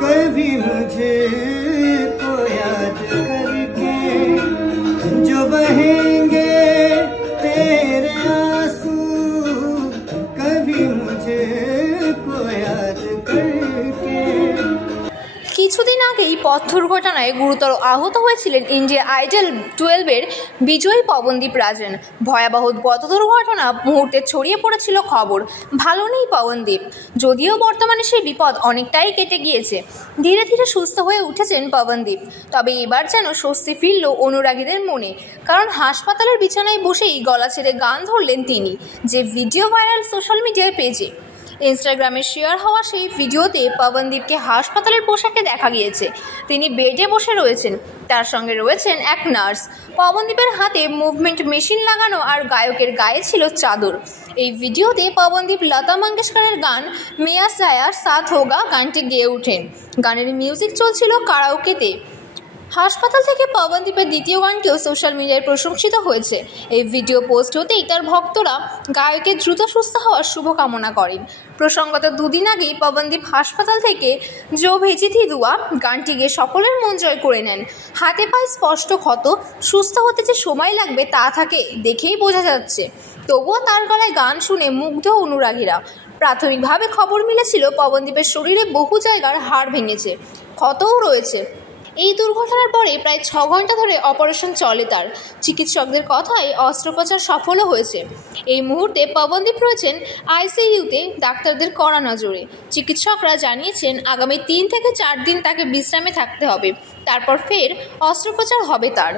कभी मुझे को याद करके जो बहेंगे तेरे आंसू, कभी मुझे को याद करके। কিছুদিন আগেই পথ দুর্ঘটনায় গুরুতর আহত হয়েছিলেন ইন্ডিয়া আইডল 12-এর বিজয়ী পবনদীপ রাজন। ভয়াবহ পথ দুর্ঘটনা মুহূর্তে ছড়িয়ে পড়েছিল খবর। ভালো নেই পবনদীপ, যদিও বর্তমানে সেই বিপদ অনেকটাই কেটে গিয়েছে। ধীরে ধীরে সুস্থ হয়ে উঠেছেন পবনদীপ। তবে এবার যেন স্বস্তি ফিরল অনুরাগীদের মনে, কারণ হাসপাতালের বিছানায় বসেই গলা ছেড়ে গান ধরলেন তিনি, যে ভিডিও ভাইরাল সোশ্যাল মিডিয়ায় পেজে। ইনস্টাগ্রামে শেয়ার হওয়া সেই ভিডিওতে পবনদীপকে হাসপাতালের পোশাকে দেখা গিয়েছে। তিনি বেডে বসে রয়েছেন, তার সঙ্গে রয়েছেন এক নার্স। পবনদীপের হাতে মুভমেন্ট মেশিন লাগানো আর গায়কের গায়ে ছিল চাদর। এই ভিডিওতে পবনদীপ লতা মঙ্গেশকরের গান মেয়া সায়া সাথ হোগা গানটি গেয়ে ওঠেন। গানের মিউজিক চলছিল কারাওকেতে। হাসপাতাল থেকে পবনদীপের দ্বিতীয় গানটিও সোশ্যাল মিডিয়ায় প্রশংসিত হয়েছে। এই ভিডিও পোস্ট হতেই তার ভক্তরা গায়কের দ্রুত সুস্থ হওয়ার শুভকামনা করেন। প্রসঙ্গত দুদিন আগেই পবনদীপ হাসপাতাল থেকে জো ভেজি থি দুয়া গানটি গেয়ে সকলের মন জয় করে নেন। হাতে পায়ে স্পষ্ট ক্ষত, সুস্থ হতে যে সময় লাগবে তা তাকে দেখেই বোঝা যাচ্ছে। তবুও তার গলায় গান শুনে মুগ্ধ অনুরাগীরা। প্রাথমিকভাবে খবর মিলেছিল পবনদীপের শরীরে বহু জায়গার হাড় ভেঙেছে, ক্ষতও রয়েছে। এই দুর্ঘটনার পরে প্রায় 6 ঘন্টা ধরে অপারেশন চলে তার। চিকিৎসকদের কথায় অস্ত্রোপচার সফলও হয়েছে। এই মুহূর্তে পবনদীপ রয়েছেন আইসিইউতে ডাক্তারদের কড়া নজরে। চিকিৎসকরা জানিয়েছেন আগামী 3 থেকে 4 দিন তাকে বিশ্রামে থাকতে হবে, তারপর ফের অস্ত্রোপচার হবে তার।